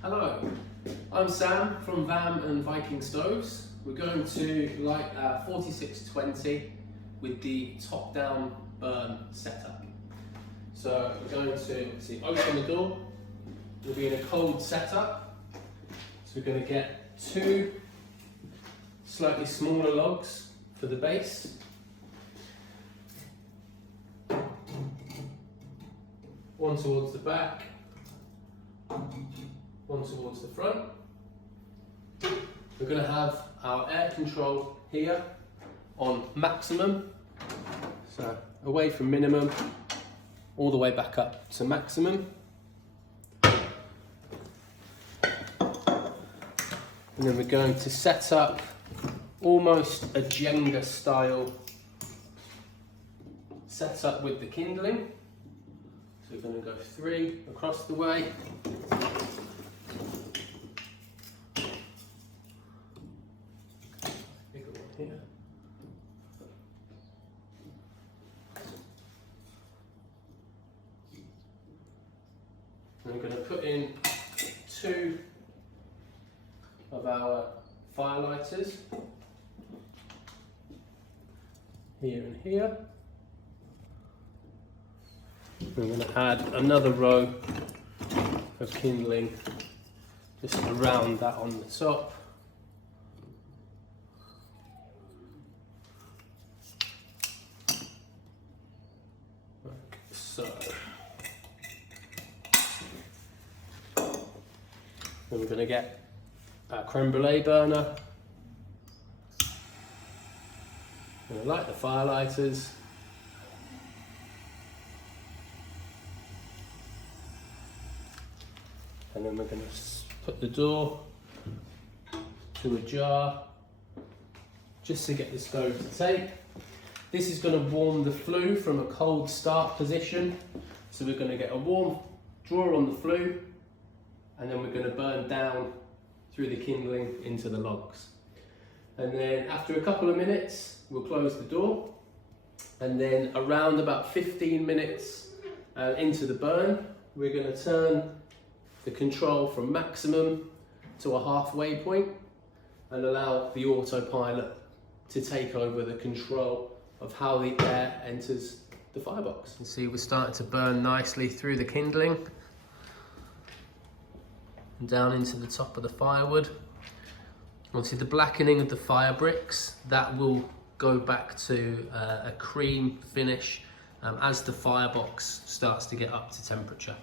Hello, I'm Sam from HWAM and Viking Stoves. We're going to light our 4620 with the top-down burn setup. So we're going to open the door. We'll be in a cold setup. So we're going to get two slightly smaller logs for the base. One towards the back, one towards the front. We're going to have our air control here on maximum, so away from minimum, all the way back up to maximum. And then we're going to set up almost a Jenga style setup with the kindling. So we're going to go 3 across the way. Bigger one here. And we're going to put in 2 of our fire lighters, here and here. We're going to add another row of kindling just around that on the top. Like so. Then we're going to get our creme brulee burner. We're going to light the fire lighters. And then we're going to put the door to ajar just to get the stove to take. This is going to warm the flue from a cold start position. So we're going to get a warm draw on the flue, and then we're going to burn down through the kindling into the logs. And then after a couple of minutes, we'll close the door. And then around about 15 minutes into the burn, we're going to turn the control from maximum to a halfway point and allow the autopilot to take over the control of how the air enters the firebox. You see we're starting to burn nicely through the kindling and down into the top of the firewood. Obviously the blackening of the fire bricks, that will go back to a cream finish as the firebox starts to get up to temperature.